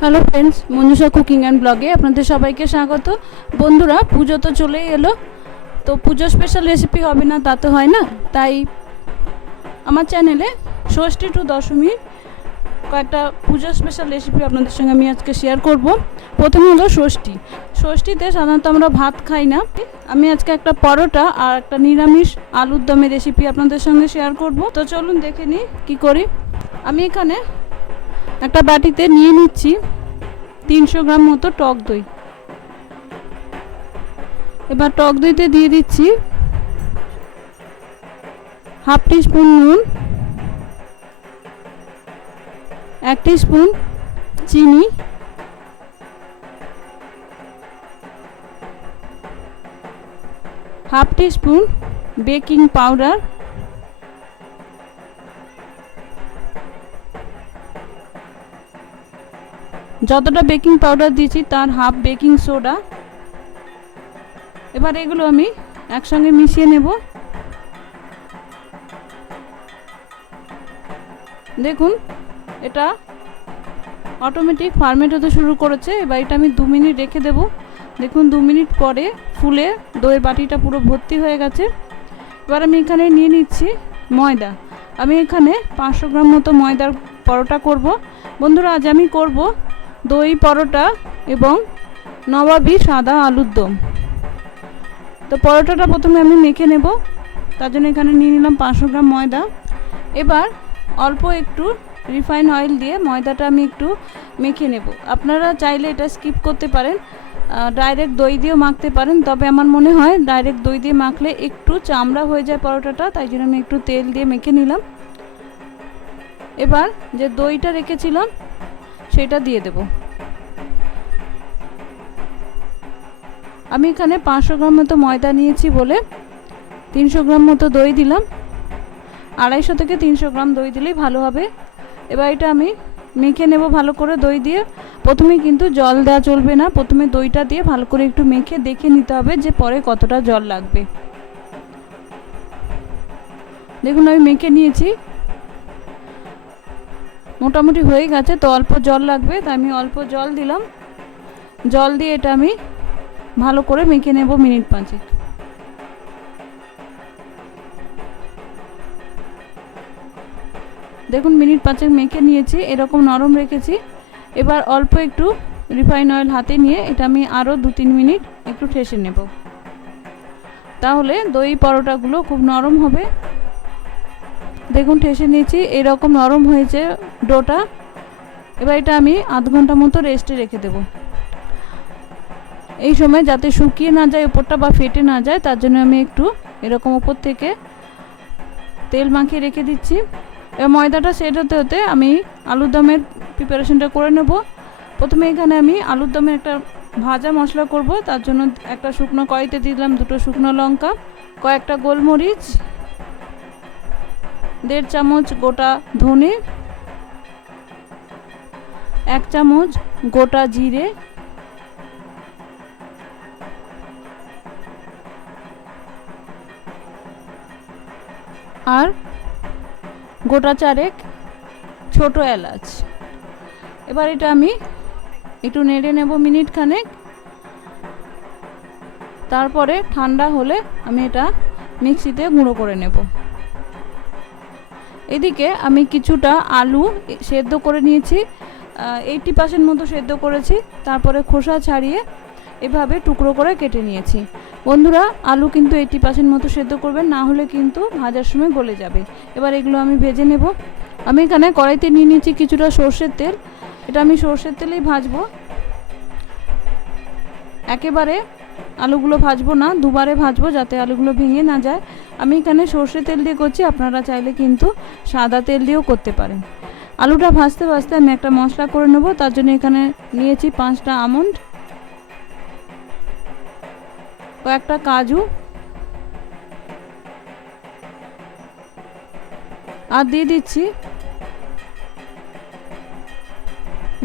Hello friends, Manjusha cooking and ব্লগে আপনাদের সবাইকে স্বাগত। বন্ধুরা, পুজো তো চলেই এলো, তো পুজো স্পেশাল রেসিপি হবে না তা তো হয় না, তাই আমার চ্যানেলে ষষ্ঠী টু দশমী কয়েকটা পুজো স্পেশাল রেসিপি আপনাদের সঙ্গে আমি আজকে শেয়ার করব। প্রথমে হলো ষষ্ঠীতে সাধারণত আমরা ভাত খাই না। আমি আজকে একটা পরোটা আর একটা নিরামিষ আলুর দমের রেসিপি আপনাদের সঙ্গে শেয়ার করব। তো চলুন দেখে নিই কী করি। আমি এখানে একটা বাটিতে নিয়ে নিচ্ছি 300 গ্রাম মতো টক দই। এবার টক দইতে দিয়ে দিচ্ছি হাফ টিস্পুন নুন, 1 টিস্পুন চিনি, হাফ টিস্পুন বেকিং পাউডার, যতটা বেকিং পাউডার দিয়েছি তার হাফ বেকিং সোডা। এবার এগুলো আমি একসঙ্গে মিশিয়ে নেব। দেখুন, এটা অটোমেটিক ফার্মেন্ট হতে শুরু করেছে। এবার এটা আমি 2 মিনিট রেখে দেব। দেখুন 2 মিনিট পরে ফুলে দইয়ের বাটিটা পুরো ভর্তি হয়ে গেছে। এবার আমি এখানে নিয়ে নিচ্ছি ময়দা। আমি এখানে 500 গ্রাম মতো ময়দার পরোটা করব। বন্ধুরা, আজ আমি করব দই পরোটা এবং নবাবী সাদা আলুর দম। তো পরোটাটা প্রথমে আমি মেখে নেব, তার জন্য এখানে নিয়ে নিলাম 500 গ্রাম ময়দা। এবার অল্প একটু রিফাইন অয়েল দিয়ে ময়দাটা আমি একটু মেখে নেব। আপনারা চাইলে এটা স্কিপ করতে পারেন, ডাইরেক্ট দই দিয়েও মাখতে পারেন, তবে আমার মনে হয় ডাইরেক্ট দই দিয়ে মাখলে একটু চামড়া হয়ে যায় পরোটাটা, তাই জন্য আমি একটু তেল দিয়ে মেখে নিলাম। এবার যে দইটা রেখেছিলাম সেটা দিয়ে দেব। আমি এখানে 500 গ্রাম মতো ময়দা নিয়েছি বলে 300 গ্রাম মতো দই দিলাম। 250 থেকে 300 গ্রাম দই দিলেই ভালো হবে। এবার এটা আমি মেখে নেব ভালো করে দই দিয়ে। প্রথমে কিন্তু জল দেওয়া চলবে না, প্রথমে দইটা দিয়ে ভালো করে একটু মেখে দেখে নিতে হবে যে পরে কতটা জল লাগবে। দেখুন আমি মেখে নিয়েছি, মোটামুটি হয়ে গেছে। তো অল্প জল লাগবে, তাই আমি অল্প জল দিলাম। জল দিয়ে এটা আমি ভালো করে মেখে নেব মিনিট 5। দেখুন মিনিট 5 মেখে নিয়েছি, এরকম নরম রেখেছি। এবার অল্প একটু রিফাইন অয়েল হাতে নিয়ে এটা আমি আরও 2-3 মিনিট একটু ঠেসে নেব, তাহলে দই পরোটাগুলো খুব নরম হবে। দেখুন ঠেসে নিয়েছি, এরকম নরম হয়েছে ডোটা। এবার এটা আমি আধ ঘন্টা মতো রেস্টে রেখে দেব। এই সময় যাতে শুকিয়ে না যায় উপরটা বা ফেটে না যায়, তার জন্য আমি একটু এরকম উপর থেকে তেল মাখিয়ে রেখে দিচ্ছি। এবার ময়দাটা সেট হতে হতে আমি আলুর দমের প্রিপারেশনটা করে নেব। প্রথমে এখানে আমি আলুর দমের একটা ভাজা মশলা করব, তার জন্য একটা শুকনো কড়াইতে দিলাম 2টো শুকনো লঙ্কা, কয়েকটা গোলমরিচ, 1.5 চামচ গোটা ধনে, 1 চামচ গোটা জিরে, আর গোটা 4 ছোট এলাচ। এবার এটা আমি একটু নেড়ে নেব মিনিট খানেক। তারপরে ঠান্ডা হলে আমি এটা মিক্সিতে গুঁড়ো করে নেব। এদিকে আমি কিছুটা আলু সেদ্ধ করে নিয়েছি, 80% মতো সেদ্ধ করেছি। তারপরে খোসা ছাড়িয়ে এভাবে টুকরো করে কেটে নিয়েছি। বন্ধুরা, আলু কিন্তু 80% মতো সেদ্ধ করবেন, না হলে কিন্তু ভাজার সময় গলে যাবে। এবার এগুলো আমি ভেজে নেব। আমি এখানে কড়াইতে নিয়ে নিয়েছি কিছুটা সর্ষের তেল। এটা আমি সর্ষের তেলেই ভাজবো, একেবারে আলুগুলো ভাজবো না, দুবারে ভাজবো যাতে আলুগুলো ভেঙে না যায়। আমি এখানে সর্ষের তেল দিয়ে করছি, আপনারা চাইলে কিন্তু সাদা তেল দিয়েও করতে পারেন। আলুটা ভাজতে ভাজতে আমি একটা মশলা করে নেব। তার জন্য এখানে নিয়েছি 5টা আমন্ড, কয়েকটা কাজু, আর দিয়ে দিচ্ছি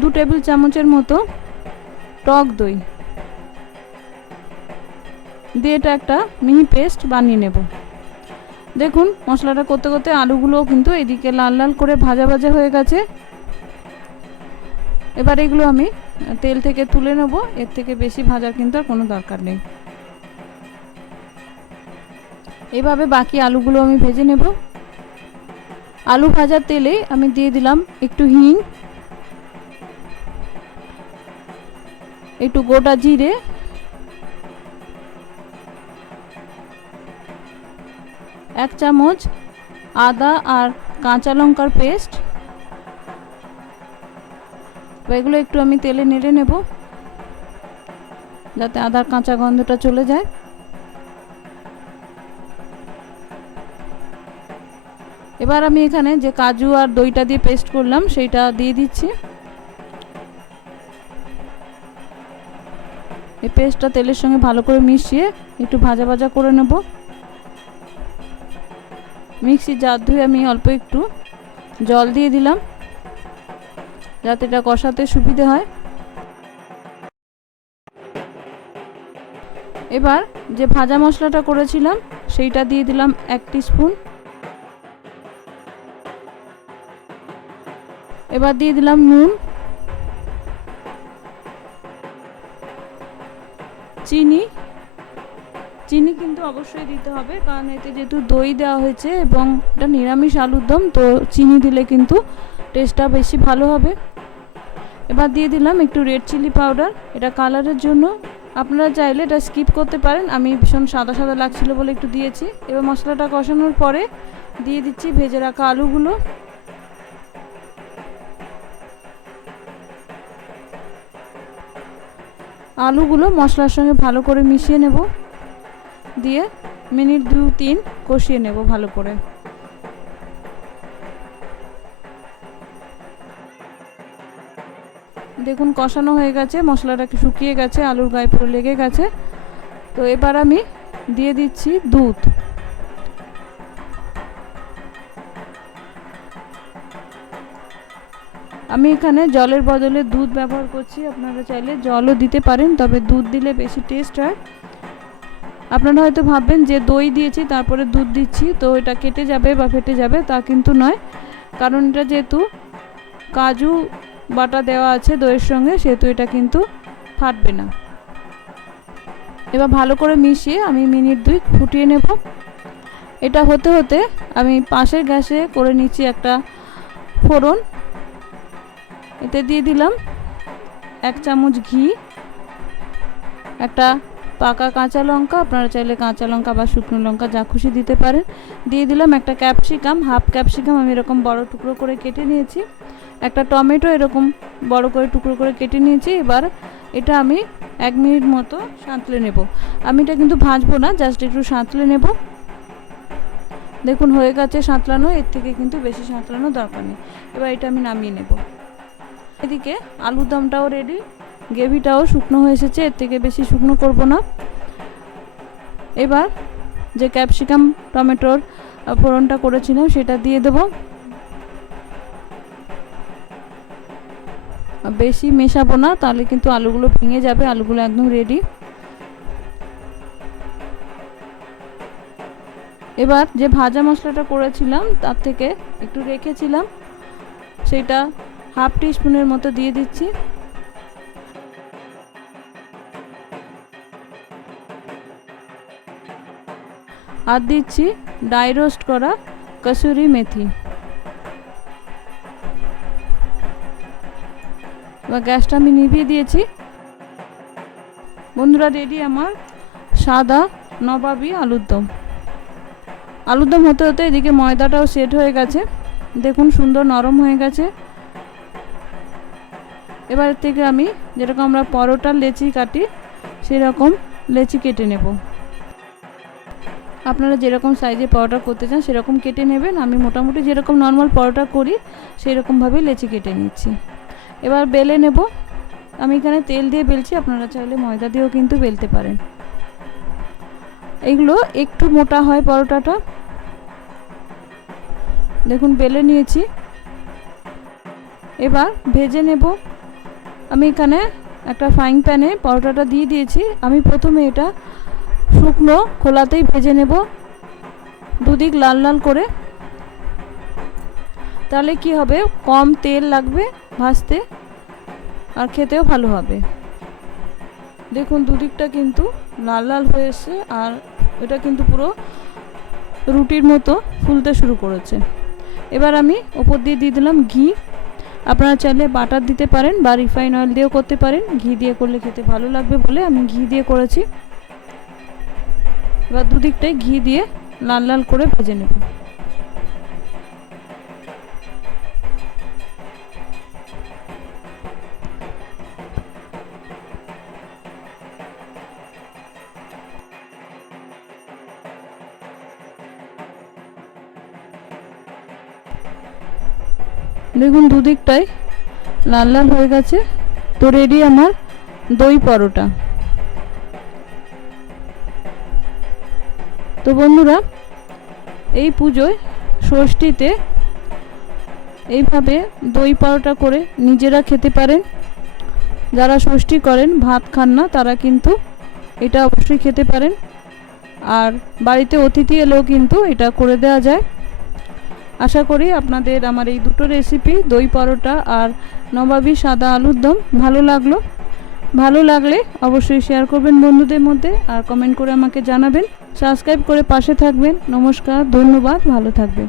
2 টেবিল চামচের মতো টক দই দিয়ে এটা একটা মিহি পেস্ট বানিয়ে নেব। দেখুন মশলাটা করতে করতে আলুগুলো কিন্তু এদিকে লাল লাল করে ভাজা ভাজা হয়ে গেছে। এবার এগুলো আমি তেল থেকে তুলে নেব, এর থেকে বেশি ভাজার কিন্তু আর কোনো দরকার নেই। এইভাবে বাকি আলুগুলো আমি ভেজে নেব। আলু ভাজার তেলে আমি দিয়ে দিলাম একটু হিং, একটু গোটা জিরে, এক চামচ আদা আর কাঁচা লঙ্কার পেস্ট। এগুলো একটু আমি তেলে নেড়ে নেব যাতে আদার কাঁচা গন্ধটা চলে যায়। এবার আমি এখানে যে কাজু আর দইটা দিয়ে পেস্ট করলাম সেইটা দিয়ে দিচ্ছি। এই পেস্টটা তেলের সঙ্গে ভালো করে মিশিয়ে একটু ভাজা ভাজা করে নেব। মিক্সির জার ধুয়ে আমি অল্প একটু জল দিয়ে দিলাম যাতে এটা কষাতে সুবিধে হয়। এবার যে ভাজা মশলাটা করেছিলাম সেইটা দিয়ে দিলাম 1 টিস্পুন। এবার দিয়ে দিলাম নুন, চিনি। চিনি কিন্তু অবশ্যই দিতে হবে, কারণ এতে যেহেতু দই দেওয়া হয়েছে এবং এটা নিরামিষ আলুর দম, তো চিনি দিলে কিন্তু টেস্টটা বেশি ভালো হবে। এবার দিয়ে দিলাম একটু রেড চিলি পাউডার, এটা কালারের জন্য। আপনারা চাইলে এটা স্কিপ করতে পারেন, আমি ভীষণ সাদা সাদা লাগছিল বলে একটু দিয়েছি। এবার মশলাটা কষানোর পরে দিয়ে দিচ্ছি ভেজে রাখা আলুগুলো। আলুগুলো মশলার সঙ্গে ভালো করে মিশিয়ে নেব, দিয়ে মিনিট 2-3 কষিয়ে নেব ভালো করে। দেখুন কষানো হয়ে গেছে, মশলাটা শুকিয়ে গেছে, আলুর গায়ে পুরো লেগে গেছে। তো এবার আমি দিয়ে দিচ্ছি দুধ। আমি এখানে জলের বদলে দুধ ব্যবহার করছি, আপনারা চাইলে জলও দিতে পারেন, তবে দুধ দিলে বেশি টেস্ট হয়। আপনারা হয়তো ভাববেন যে দই দিয়েছি তারপরে দুধ দিচ্ছি, তো এটা কেটে যাবে বা ফেটে যাবে, তা কিন্তু নয়, কারণ এটা যেহেতু কাজু বাটা দেওয়া আছে দইয়ের সঙ্গে, সেহেতু এটা কিন্তু ফাটবে না। এবার ভালো করে মিশিয়ে আমি মিনিট 2 ফুটিয়ে নেব। এটা হতে হতে আমি পাশের গ্যাসে করে নিচ্ছি একটা ফোড়ন। এতে দিয়ে দিলাম 1 চামচ ঘি, একটা পাকা কাঁচা লঙ্কা, আপনারা চাইলে কাঁচা লঙ্কা বা শুকনো লঙ্কা যা খুশি দিতে পারেন। দিয়ে দিলাম একটা ক্যাপসিকাম, হাফ ক্যাপসিকাম আমি এরকম বড় টুকরো করে কেটে নিয়েছি। একটা টমেটো এরকম বড় করে টুকরো করে কেটে নিয়েছি। এবার এটা আমি 1 মিনিট মতো সাঁতলে নেব। আমি এটা কিন্তু ভাজবো না, জাস্ট একটু সাঁতলে নেব। দেখুন হয়ে গেছে সাঁতলানো, এর থেকে কিন্তু বেশি সাঁতলানোর দরকার নেই। এবার এটা আমি নামিয়ে নেব। এদিকে আলুর দমটাও রেডি, গ্রেভিটাও শুকনো হয়ে এসেছে, এর থেকে বেশি শুকনো করব না। এবার যে ক্যাপসিকাম টমেটোর ফোড়নটা করেছিলাম সেটা দিয়ে দেব। বেশি মেশাবো না, তাহলে কিন্তু আলুগুলো ভেঙে যাবে। আলুগুলো একদম রেডি। এবার যে ভাজা মশলাটা করেছিলাম তার থেকে একটু রেখেছিলাম, সেটা হাফ টিস্পুনের মতো দিয়ে দিচ্ছি। আর দিচ্ছি ড্রাই রোস্ট করা কসুরি মেথি। এবার গ্যাসটা আমি নিভিয়ে দিয়েছি। বন্ধুরা রেডি আমার সাদা নবাবী আলুর দম। আলুর দম হতে হতে এদিকে ময়দাটাও সেট হয়ে গেছে, দেখুন সুন্দর নরম হয়ে গেছে। এবার থেকে আমি যেরকম আমরা পরোটার লেচি কাটি সেরকম লেচি কেটে নেব। আপনারা যেরকম সাইজে পরোটা করতে চান সেরকম কেটে নেবেন। আমি মোটামুটি যেরকম নর্মাল পরোটা করি সেই রকমভাবে লেচি কেটে নিচ্ছি। এবার বেলে নেব। আমি এখানে তেল দিয়ে বেলছি, আপনারা চাইলে ময়দা দিয়েও কিন্তু বেলতে পারেন। এগুলো একটু মোটা হয় পরোটাটা। দেখুন বেলে নিয়েছি। এবার ভেজে নেব। আমি এখানে একটা ফ্রাইং প্যানে পরোটাটা দিয়ে দিয়েছি। আমি প্রথমে এটা শুকনো খোলাতেই ভেজে নেব, দুদিক লাল লাল করে। তাহলে কি হবে, কম তেল লাগবে ভাজতে আর খেতেও ভালো হবে। দেখুন দুদিকটা কিন্তু লাল লাল হয়ে এসছে, আর এটা কিন্তু পুরো রুটির মতো ফুলতে শুরু করেছে। এবার আমি ওপর দিয়ে দিলাম ঘি। আপনারা চাইলে বাটার দিতে পারেন বা রিফাইন অয়েল দিয়েও করতে পারেন, ঘি দিয়ে করলে খেতে ভালো লাগবে বলে আমি ঘি দিয়ে করেছি। এবার দুদিকটাই ঘি দিয়ে লাল লাল করে ভেজে নেব। দেখুন দুদিকটাই লাল লাল হয়ে গেছে। তো রেডি আমার দই পরোটা। তো বন্ধুরা, এই পুজোয় ষষ্ঠীতে এইভাবে দই পরোটা করে নিজেরা খেতে পারেন। যারা ষষ্ঠী করেন, ভাত খান না, তারা কিন্তু এটা অবশ্যই খেতে পারেন। আর বাড়িতে অতিথি এলেও কিন্তু এটা করে দেওয়া যায়। আশা করি আপনাদের আমার এই দুটো রেসিপি, দই পরোটা আর নবাবী সাদা আলুর দম, ভালো লাগলো। ভালো লাগলে অবশ্যই শেয়ার করবেন বন্ধুদের মধ্যে, আর কমেন্ট করে আমাকে জানাবেন। সাবস্ক্রাইব করে পাশে থাকবেন। নমস্কার, ধন্যবাদ, ভালো থাকবেন।